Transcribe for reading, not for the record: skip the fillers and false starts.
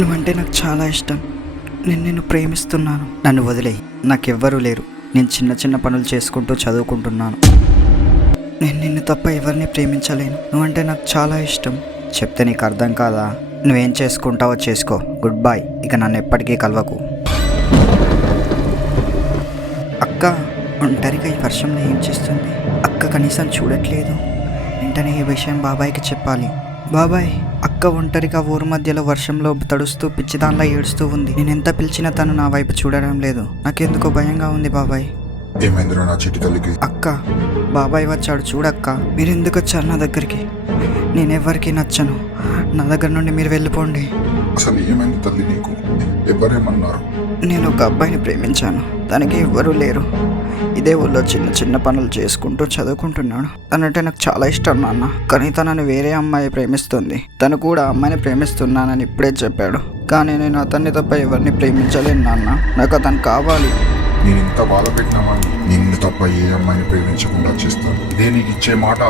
నువ్వంటే నాకు చాలా ఇష్టం. నేను నిన్ను ప్రేమిస్తున్నాను. నన్ను వదిలేయి. నాకెవ్వరూ లేరు. నేను చిన్న చిన్న పనులు చేసుకుంటూ చదువుకుంటున్నాను. నేను నిన్ను తప్ప ఎవరిని ప్రేమించలేను. నువ్వంటే నాకు చాలా ఇష్టం. చెప్తే నీకు అర్థం కాదా? నువ్వేం చేసుకుంటావో చేసుకో. Good bye. ఇక నన్ను ఎప్పటికీ కలవకు. అక్క ఒంటరిగా ఈ వర్షంలో ఏం చేస్తుంది? అక్క కనీసం చూడట్లేదు. వెంటనే ఈ విషయం బాబాయ్కి చెప్పాలి. బాబాయ్, అక్క ఒంటరిగా ఊరు మధ్యలో వర్షంలో తడుస్తూ పిచ్చిదానిలా ఏడుస్తూ ఉంది. నేను ఎంత పిలిచినా తను నా వైపు చూడడం లేదు. నాకెందుకో భయంగా ఉంది బాబాయ్. ఏమైందిరా నా చిట్టి తల్లికి? అక్క, బాబాయ్ వచ్చాడు చూడక్క. మీరు ఎందుకు వచ్చారు నా దగ్గరికి? నేనెవ్వరికీ నచ్చను. నా దగ్గర నుండి మీరు వెళ్ళిపోండి. అసలు ఏమైంది తల్లి నీకు? ఎవరేమన్నారు? నేను ఒక అబ్బాయిని ప్రేమించాను. తనకి ఎవ్వరూ లేరు. ఇదే ఊళ్ళో చిన్న చిన్న పనులు చేసుకుంటూ చదువుకుంటున్నాడు. తనంటే నాకు చాలా ఇష్టం నాన్న. కానీ తనని వేరే అమ్మాయి ప్రేమిస్తుంది. తను కూడా అమ్మాయిని ప్రేమిస్తున్నానని ఇప్పుడే చెప్పాడు. కానీ నేను అతన్ని తప్ప ఎవరిని ప్రేమించలేను నాన్న. నాకు అతను కావాలి. నేను ఇంత బాధ పెట్టినామని నిన్ను తప్ప ఏ అమ్మాయిని ప్రేమించకుండా చేస్తాను. ఇదే నీకు ఇచ్చే మాట?